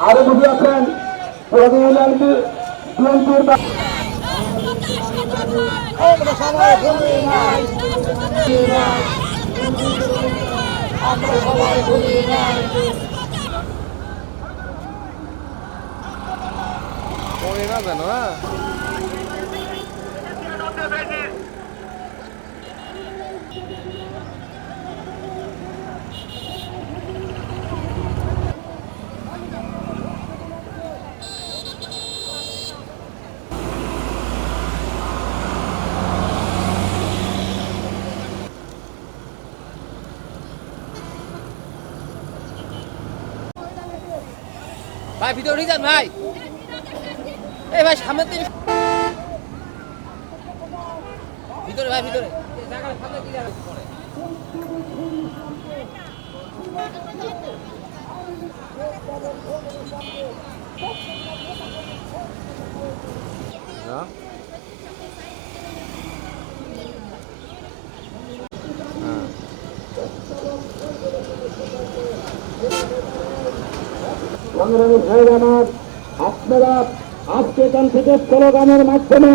আরও বুঝে আছেন? আমরা সবাই না জানো হ্যাঁ? ভাই ভিতরে উঠে যান ভাই। এই ভাই সামনে ভিতরে ভাই ভিতরে দিকে যাবে পরে। হ্যাঁ হ্যাঁ সংগ্রামী ভাইয়ের আমার আপনারা আজকে এখান থেকে স্লোগানের মাধ্যমে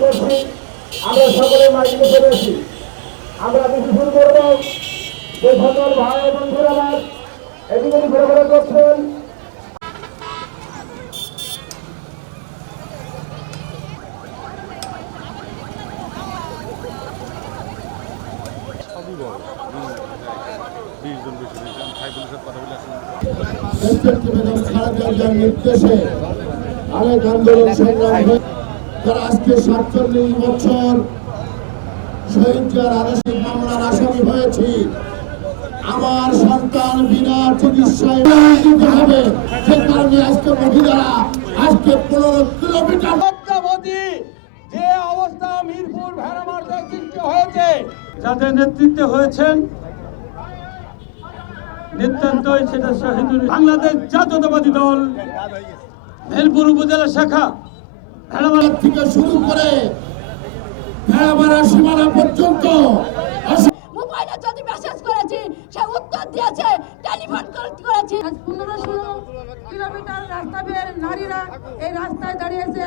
করছি আমরা সকলে মাইকে চলেছি আমরা কিছু শুরু করব। যে সকল ভাই এবং বোনেরা এদিকে ঘোরাঘোরা করছেন। নির্দেশে আন্দোলন সংগ্রাম হয়ে আজকে সাতচল্লিশ বছর শহীদ জিয়ার আদেশিক মামলার আসামি হয়েছি। আমার সন্তান বিনা চিকিৎসায় দিতে হবে। সে কারণে আজকে মহিলারা আজকে পনেরো কিলোমিটার যে অবস্থা মিরপুর ভেড়ামার্জায় সৃষ্টি হয়েছে। যাদের নেতৃত্বে হয়েছেন নিতান্তই সেটা শহীদুল বাংলাদেশ জাতীয়তাবাদী দল মেলপুর উপজেলা শাখা ভেড়ামারা ভেড়ামারা থেকে শুরু করে হ্যাঁ, ভেড়ামারা সীমানা যদি মেসেজ করেছি সে উত্তর দিয়েছে টেলিফোন করেছি। পনেরো ষোলো কিলোমিটার রাস্তা বের নারীরা এই রাস্তায় দাঁড়িয়েছে।